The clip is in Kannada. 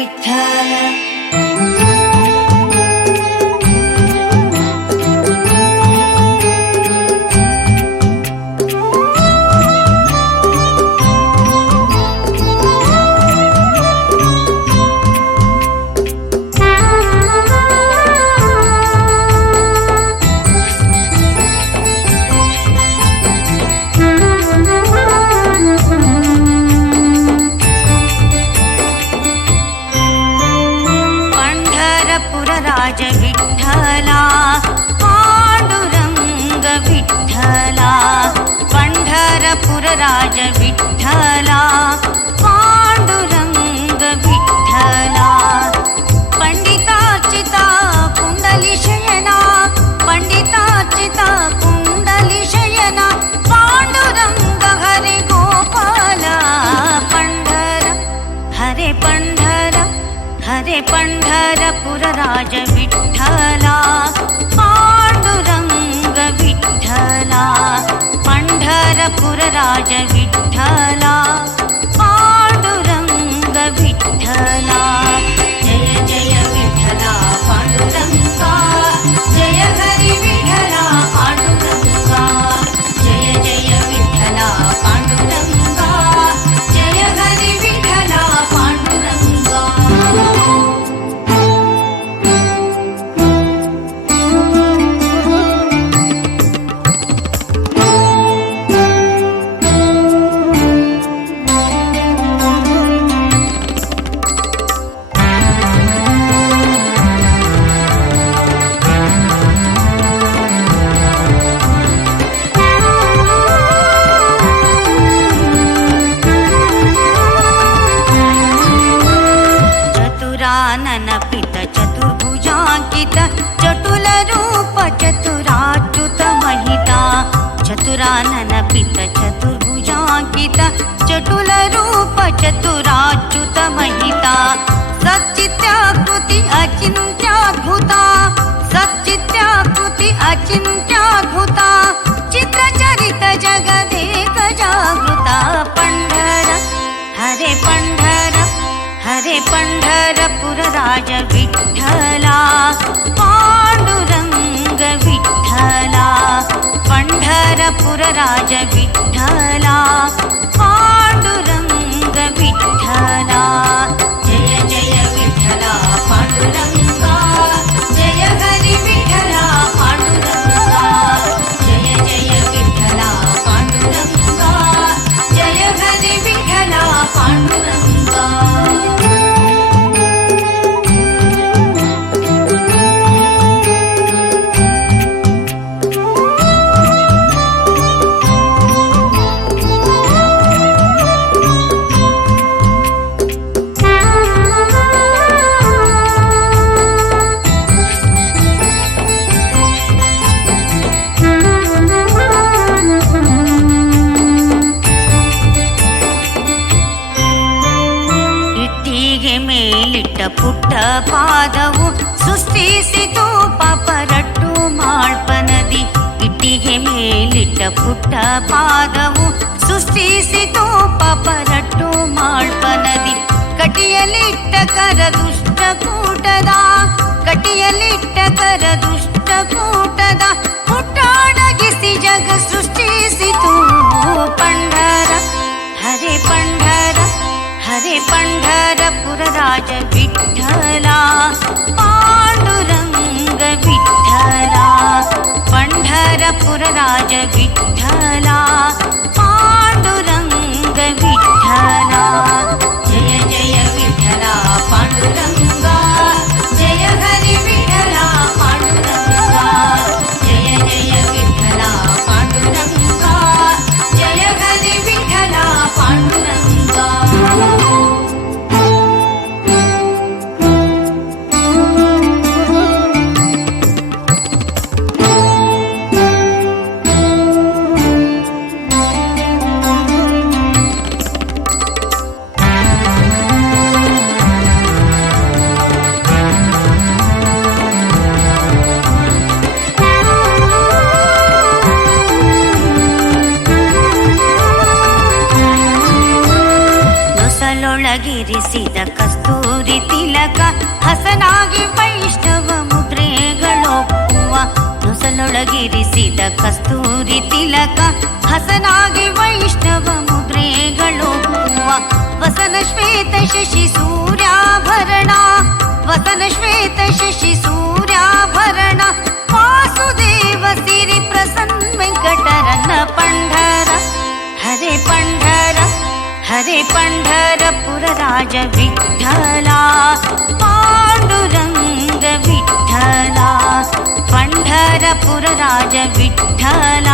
ವಿಠಲ. राज विठ्ठला पांडुरंग विठ्ठला. पंढरपुर राज विठ्ठला पांडुरंग विठ्ठला. पंडितार्चिता कुंडली शयना पंडितार्चिता कुंडली शयना. पांडुरंग हरे गोपाल पंढर हरे पंढर हरे पंढरपुर राज विठ्ठला पांडुरंग विठ्ठला. पंढरपुर राज विठ्ठला पांडुरंग विठ्ठला. जय जय विठ्ठला पांडुरंगा जय हरि विठ्ठला पांडुरंगा. जय जय विठ्ठला पांडुरंगा जय हरि विठ्ठला पांडुरंगा. चतुराननपित चतुर्भुजाङ्कित चटुल रूप चतुराच्युत महिता. चतुराननपित चतुर्भुजाङ्कित चटुल रूप चतुराच्युत महिता. सच्चित्याकृति अचिन्त्याद्भुता सच्चित्याकृति अचिन्त्याद्भुता. चित्रचरित जगदेक जागृता. पंढर हरे पंढर हरे पंढरपुर राज विठ्ठला पांडुरंग विठ्ठला. पंढरपुर राज विठ्ठला पांडुरंग विठ्ठला. जय जय विठ्ठला पांडुरंगा जय हरि विठ्ठला पांडुरंगा. जय जय विठ्ठला पांडुरंगा जय हरि विठ्ठला पांडुरंगा. ಮೇಲಿಟ್ಟ ಪುಟ್ಟ ಪಾದವು ಸೃಷ್ಟಿಸಿತು ಪಾಪರಟ್ಟು ಮಾಳ್ಪನದಿ. ಇಟ್ಟಿಗೆ ಮೇಲಿಟ್ಟ ಪುಟ್ಟ ಪಾದವು ಸೃಷ್ಟಿಸಿತು ಪಾಪರಟ್ಟು ಮಾಳ್ಪನದಿ. ಕಟಿಯಲಿಟ್ಟ ಕರ ದುಷ್ಟ ಕೂಟದ ಕಟಿಯಲಿಟ್ಟ ಕರ ದುಷ್ಟ ಕೂಟದ ಹುಟ್ಟಾಡಗಿಸಿ ಜಗ ಸೃಷ್ಟಿಸಿತು. पंढर हरे पंढर हरे पंढरपुर राज विठ्ठला पांडुरंग विठ्ठला. पंढरपुर राज विठ्ठला पांडुरंग विठ्ठला. जय जय विठ्ठला पांडुरंगा जय हरि विठ्ठला पांडुरंगा. जय जय विठ्ठला पांडुरंगा जय हरि विठ्ठला पांडुरंगा. ಹೊಸಲೊಳಗಿರಿಸಿದ ಕಸ್ತೂರಿ ತಿಲಕ ಹಸನಾಗಿ ವೈಷ್ಣವ ಮುದ್ರೆಗಳೊಪ್ಪುವ ಹೊಸಲೊಳಗಿರಿಸಿದ ಕಸ್ತೂರಿ ತಿಲಕ ಹಸನಾಗಿ ವೈಷ್ಣವ ಮುದ್ರೆಗಳೊಪ್ಪುವ ವಸನ ಶ್ವೇತ ಶಶಿ ಸೂರ್ಯಾಭರಣ ವಸನ ಶ್ವೇತ ಶಶಿ ಸೂರ್ಯಾಭರಣ ವಾಸುದೇವ ಸಿರಿ ಪ್ರಸನ್ನ ವೆಂಕಟರನ್ನ ಪಂಢರ ಹರೇ ಪಂಢರ ಹರೇ ಪಂಢರಪುರ ರಾಜ ವಿಠ್ಠಲ ಪಾಂಡುರಂಗ ವಿಠ್ಠಲ ಪಂಢರಪುರ ರಾಜ ವಿಠ್ಠಲ